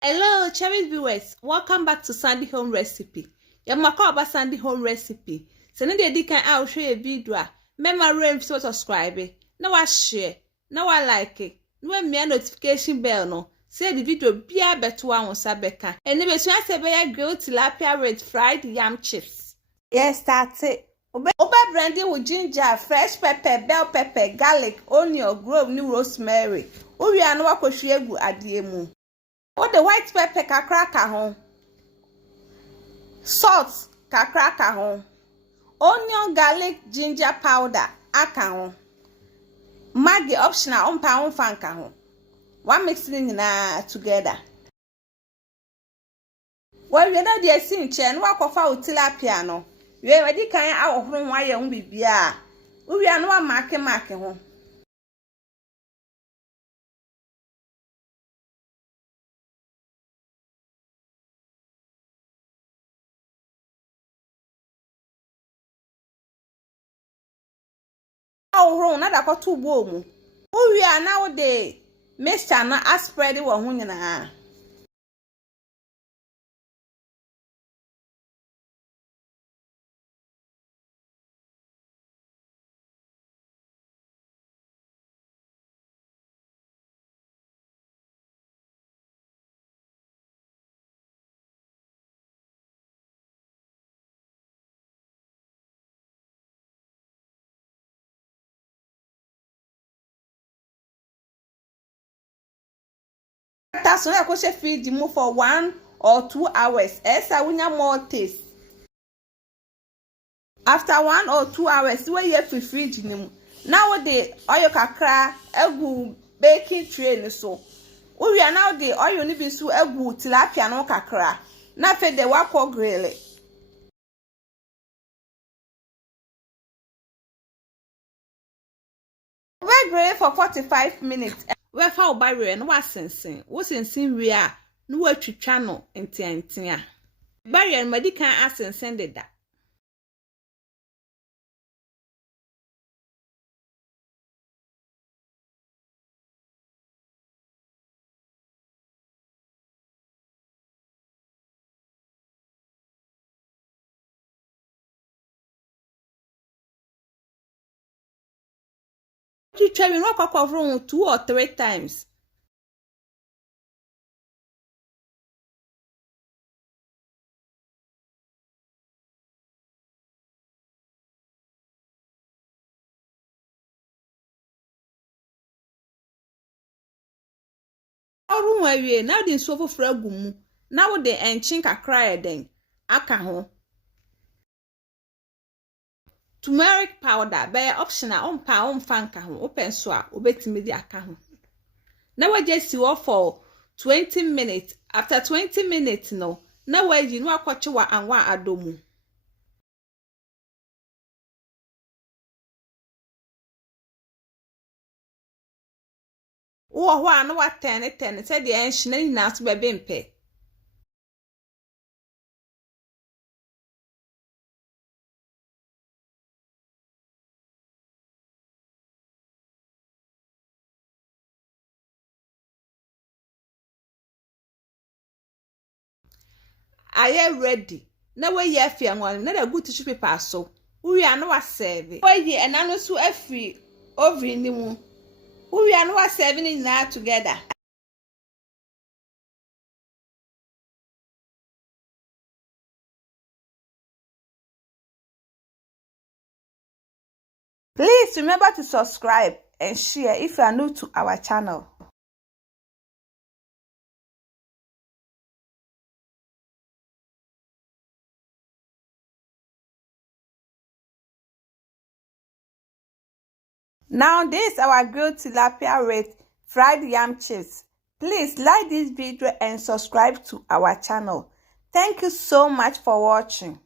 Hello, cherished viewers. Welcome back to Sandy Home Recipe. Yamaka about Sandy Home Recipe. Send the can I'll show you a video. Remember, rem so subscribe. Now I share. Now I like it. No me a notification bell no. Say the video be a better one on Sabeka. And never so I say be grilled tilapia with fried yam chips. Yes, that's it. Oba brandy with ginger, fresh pepper, bell pepper, garlic, onion, grove, new rosemary. Uri anu akohwe adiemu. What the white pepper kakra ka ho. Salt kakra ka ho. Onion, garlic, ginger powder aka ho. Maggi optional umpa ka ho. One mixing na together. Well, we na dey sin chen wa kofa tilapia no. We ready kan ahohoro ho aye ho bibia. Uri anu amake ho. Wrong na da kotu bo mu uwi ana wo de mixture na spread wo ho nyina so ya ko she feed mu for 1 or 2 hours esa wunya more taste. After 1 or 2 hours we ye free fridge ni mu now the oil kakra egu baking tray ni so we are now the oil ni bi so egu tilapia no kakra na fe de wako grill we grill for 45 minutes. We fa obare no wasensen wo sensen wi a no watwitwa no entiantia barrier no madi kan asensen deda. Twitwa mi no kwakofro 2 or 3 times. Oru nwawie na di nso foforo agumu na wo de enchin kakra eden aka ho. Turmeric powder be optional umfa nka ho open so a obetimi di aka ho. Na we just wo for 20 minutes. After 20 minutes no na we yi no akwache wa anwa adomu. Wo ho anu wa 10 say the enhina nyina so be mpe. Are you ready? Na we ye afia nwan na da good tissue paper so. Uri anu wa serve. We ye enanu so afri oven ni mu. Uri anu wa serve ni na together. Please remember to subscribe and share if you are new to our channel. Now this is our grilled tilapia with fried yam chips. Please like this video and subscribe to our channel. Thank you so much for watching.